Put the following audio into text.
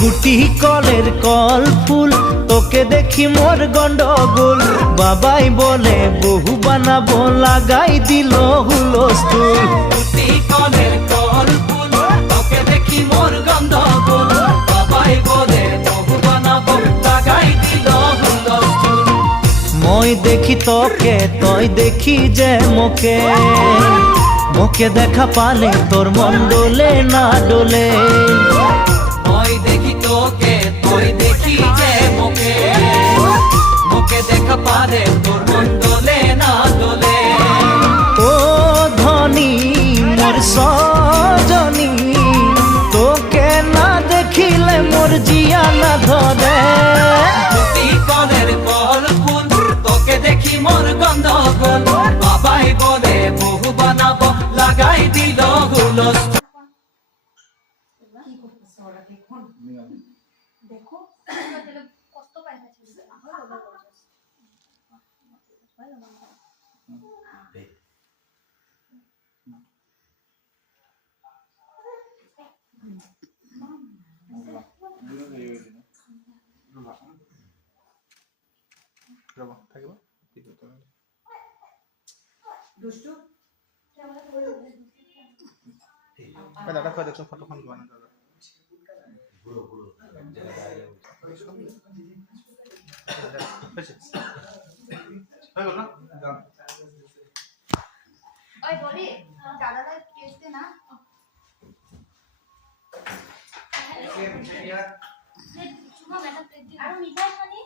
গুটি কলের কল ফুল তোকে দেখি মোর গন্ডগোল বাবাই বলে বহু বানাবো লাগাই দিল হুলস্থুল গুটি কলের কল ফুল তোকে দেখি মোর গন্ডগোল বাবাই বলে বহু বানাবো লাগাই দিল হুলস্থুল মই দেখি তোকে তই দেখি যে মোকে মোকে দেখা পালে তোর মন ডোলে না ডোলে মই দেখি তোকে তুই দেখি যে মোকে মোকে দেখা পারে তোর মন দোলে না দোলে ও ধনী মোর সজনী তোকে না দেখিলে মোর জিয়া না ধরে গুটি কলের কল ফুল তোকে দেখি মোর গন্ডগোল বাবাই বলে বহু বানাবো লাগাই দিল হুলস্থুল দেখো কষ্ট পায় না দুষ্টু দাদা কয় দেখো ফটোখন লোৱা না দাদা হয়ে গেল না ওই বলি দাদাটা কেস দে না আর মিঠাই খানি